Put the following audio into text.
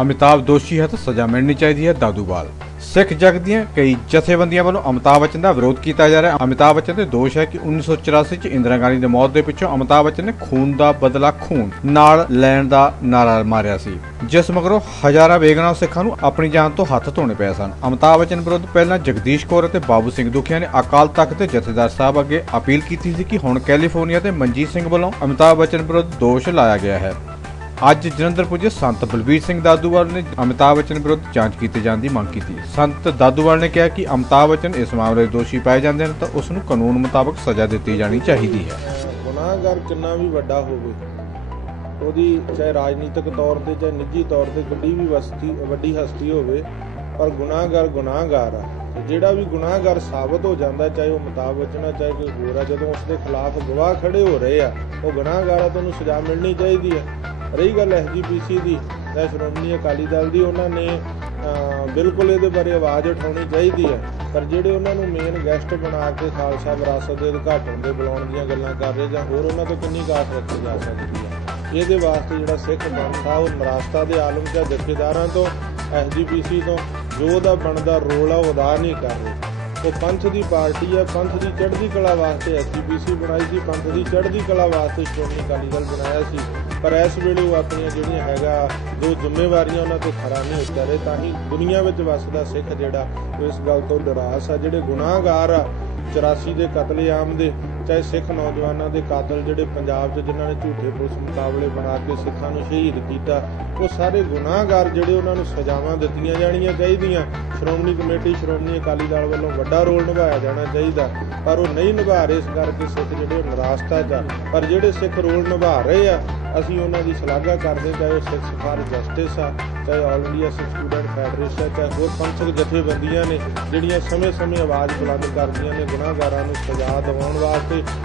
ਅਮਿਤਾਭ ਦੋਸ਼ੀ ਹੈ ਤਾਂ ਸਜ਼ਾ ਮਿਲਣੀ ਚਾਹੀਦੀ ਹੈ ਦਾਦੂਵਾਲ ਸਿੱਖ ਜਗਤ ਦੀਆਂ ਕਈ ਜਥੇਬੰਦੀਆਂ ਵੱਲੋਂ ਅਮਿਤਾਭ ਬੱਚਨ ਦਾ ਵਿਰੋਧ ਕੀਤਾ ਜਾ ਰਿਹਾ ਹੈ। ਅਮਿਤਾਭ ਬੱਚਨ ਤੇ ਦੋਸ਼ ਹੈ ਕਿ 1984 ਚ ਇੰਦਰਾ ਗਾਂਧੀ ਦੀ ਮੌਤ ਦੇ ਪਿੱਛੋਂ ਅਮਿਤਾਭ ਬੱਚਨ ਨੇ ਖੂਨ ਦਾ ਬਦਲਾ ਖੂਨ ਨਾਲ ਲੈਣ ਦਾ ਨਾਰਾ ਮਾਰਿਆ ਸੀ। ਜਿਸ ਮਗਰੋਂ ਹਜ਼ਾਰਾਂ ਬੇਗਨਾਹ ਸਿੱਖਾਂ ਨੂੰ ਆਪਣੀ ਜਾਨ ਤੋਂ ਹੱਥ ਧੋਣੇ ਪਏ ਸਨ। ਅਮਿਤਾਭ ਬੱਚਨ ਵਿਰੁੱਧ ਪਹਿਲਾਂ ਜਗਦੀਸ਼ ਕੌਰ ਅਤੇ ਬਾਬੂ ਸਿੰਘ ਦੁਖੀਆ ਨੇ ਅਕਾਲ ਤਖਤ ਦੇ ਜਥੇਦਾਰ ਸਾਹਿਬ ਅੱਗੇ ਅਪੀਲ ਕੀਤੀ ਸੀ ਕਿ ਹੁਣ ਕੈਲੀਫੋਰਨੀਆ ਤੇ ਮਨਜੀਤ ਸਿੰਘ ਵੱਲੋਂ ਅਮਿਤਾਭ ਬੱਚਨ ਵਿਰੁੱਧ ਦੋਸ਼ ਲਾਇਆ ਗਿਆ ਹੈ। ਅੱਜ ਜਲੰਧਰ ਪੁੱਜੇ ਸੰਤ ਬਲਬੀਰ ਸਿੰਘ ਦਾਦੂਵਾਲ ਨੇ ਅਮਿਤਾਭ ਬੱਚਨ ਵਿਰੁੱਧ ਜਾਂਚ ਕੀਤੇ ਜਾਣ ਦੀ ਮੰਗ ਕੀਤੀ ਸੰਤ ਦਾਦੂਵਾਲ ਨੇ ਕਿਹਾ ਕਿ ਅਮਿਤਾਭ ਬੱਚਨ ਇਸ ਮਾਮਲੇ 'ਚ ਦੋਸ਼ੀ ਪਾਏ ਜਾਂਦੇ ਹਨ ਤਾਂ ਉਸ ਨੂੰ ਕਾਨੂੰਨ ਮੁਤਾਬਕ ਸਜ਼ਾ ਦਿੱਤੀ ਜਾਣੀ ਚਾਹੀਦੀ ਹੈ। ਗੁਨਾਹਗਰ ਕਿੰਨਾ ਵੀ ਵੱਡਾ ਹੋਵੇ, ਉਹਦੀ ਚਾਹੇ ਰਾਜਨੀਤਿਕ ਤੌਰ ਤੇ ਚਾਹੇ ਨਿੱਜੀ ਤੌਰ ਤੇ ਕਿੰਨੀ ਵੀ ਵਸਤੀ, ਵੱਡੀ ਹਸਤੀ ਹੋਵੇ, ਪਰ ਗੁਨਾਹਗਰ ਗੁਨਾਹਗਾਰ ਆ। ਜਿਹੜਾ ਵੀ ਗੁਨਾਹਗਰ ਸਾਬਤ ਹੋ ਜਾਂਦਾ, ਚਾਹੇ ਉਹ ਮੁਤਾਬਕ ਬਚਣਾ ਚਾਹੇ ਕੋਈ ਹੋਰ ਆ, ਜਦੋਂ ਉਸ ਦੇ ਖਿਲਾਫ ਗਵਾਹ ਖੜੇ ਹੋ ਰਹੇ ਆ, ਉਹ ਗੁਨਾਹਗਾਰ ਆ ਤਾਂ ਸਜ਼ਾ ਮਿਲਣੀ ਚਾਹੀਦੀ ਹੈ। ਰਹੀ ਗੱਲ ਐਸਜੀਪੀਸੀ ਦੀ ਜਾਂ ਸ਼੍ਰੋਮਣੀ ਅਕਾਲੀ ਦਲ ਦੀ, ਉਹਨਾਂ ਨੇ ਬਿਲਕੁਲ ਇਹਦੇ ਬਾਰੇ ਆਵਾਜ਼ ਉਠਾਉਣੀ ਚਾਹੀਦੀ ਹੈ। ਪਰ ਜਿਹੜੇ ਉਹਨਾਂ ਨੂੰ ਮੇਨ ਗੈਸਟ ਬਣਾ ਕੇ ਖਾਲਸਾ ਵਿਰਾਸਤ ਦੇ ਉਦਘਾਟਨ ਦੇ ਬੁਲਾਉਣ ਦੀਆਂ ਗੱਲਾਂ ਕਰ ਰਹੇ ਜਾਂ ਹੋਰ ਉਹਨਾਂ ਤੋਂ ਕਿੰਨੀ ਕਾਸ਼ ਰੱਖੀ ਜਾ ਸਕਦੀ ਹੈ, ਇਹਦੇ ਵਾਸਤੇ ਜਿਹੜਾ ਸਿੱਖ ਬਣਦਾ ਉਹ ਨਰਾਸਤਾ ਦੇ ਆਲਮ ਜਾਂ ਜਥੇਦਾਰਾਂ ਤੋਂ ਐਸਜੀਪੀਸੀ ਤੋਂ, ਜੋ ਉਹਦਾ ਬਣਦਾ ਰੋਲ ਆ, ਉਹ ਅਦਾ ਨਹੀਂ ਕਰ ਰਹੇ। ਉਹ ਪੰਥ ਦੀ ਪਾਰਟੀ ਹੈ ਪੰਥ ਦੀ ਚੜ੍ਹਦੀ ਕਲਾ ਵਾਸਤੇ ਐਸਜੀਪੀਸੀ ਬਣਾਈ ਸੀ, ਪੰਥ ਦੀ ਚੜ੍ਹਦੀ ਕਲਾ ਵਾਸਤੇ ਸ਼੍ਰੋਮਣੀ ਅਕਾਲੀ ਦਲ ਬਣਾਇਆ ਸੀ। ਪਰ ਇਸ ਵੇਲੇ ਉਹ ਆਪਣੀਆਂ ਜਿਹੜੀਆਂ ਹੈਗਾ ਜੋ ਜ਼ਿੰਮੇਵਾਰੀਆਂ ਉਹਨਾਂ ਤੋਂ ਖਰਾ ਨਹੀਂ ਉਤਰ ਤਾਂ ਹੀ ਦੁਨੀਆ ਵਿੱਚ ਵਸਦਾ ਸਿੱਖ ਜਿਹੜਾ ਉਹ ਇਸ ਗੱਲ ਤੋਂ ਨਿਰਾਸ਼ ਆ, ਜਿਹੜੇ ਗੁਨਾਹਗਾਰ ਆ 84 ਦੇ ਕਤਲੇਆਮ ਦੇ ਚਾਹੇ ਸਿੱਖ ਨੌਜਵਾਨਾਂ ਦੇ ਕਾਤਲ ਜਿਹੜੇ ਪੰਜਾਬ 'ਚ ਜਿਨ੍ਹਾਂ ਨੇ ਝੂਠੇ ਪੁਲਿਸ ਮੁਕਾਬਲੇ ਬਣਾ ਕੇ ਸਿੱਖਾਂ ਨੂੰ ਸ਼ਹੀਦ ਕੀਤਾ ਉਹ ਸਾਰੇ ਗੁਨਾਹਗਾਰ ਜਿਹੜੇ ਉਹਨਾਂ ਨੂੰ ਸਜ਼ਾਵਾਂ ਦਿੱਤੀਆਂ ਜਾਣੀਆਂ ਚਾਹੀਦੀਆਂ। ਸ਼੍ਰੋਮਣੀ ਕਮੇਟੀ ਸ਼੍ਰੋਮਣੀ ਅਕਾਲੀ ਦਲ ਵੱਲੋਂ ਵੱਡਾ ਰੋਲ ਨਿਭਾਇਆ ਜਾਣਾ ਚਾਹੀਦਾ ਪਰ ਉਹ ਨਹੀਂ ਨਿਭਾ ਰਹੇ ਇਸ ਕਰਕੇ ਸਿੱਖ ਜਿਹੜੇ ਉਹ ਨਿਰਾਸ਼ਤਾ 'ਚ ਪਰ ਜਿਹੜੇ ਸਿੱਖ ਰੋਲ ਨਿਭਾ ਰਹੇ ਆ ਅਸੀਂ ਉਹਨਾਂ ਦੀ ਸ਼ਲਾਘਾ ਕਰਦੇ ਚਾਹੇ ਉਹ ਸਿੱਖ ਫਾਰ ਜਸਟਿਸ ਆ ਚਾਹੇ all India Sikh student federation ਆ, ਚਾਹੇ ਹੋਰ ਪੰਥਕ ਜਥੇਬੰਦੀਆਂ ਨੇ ਜਿਹੜੀਆਂ ਸਮੇਂ-ਸਮੇਂ ਆਵਾਜ਼ ਬੁਲੰਦ ਕਰਦੀਆਂ ਨੇ ਗੁਨਾਹਗਾਰਾਂ ਨੂੰ ਸਜ਼ਾ ਦਿਵਾਉਣ ਵਾਸਤੇ। карты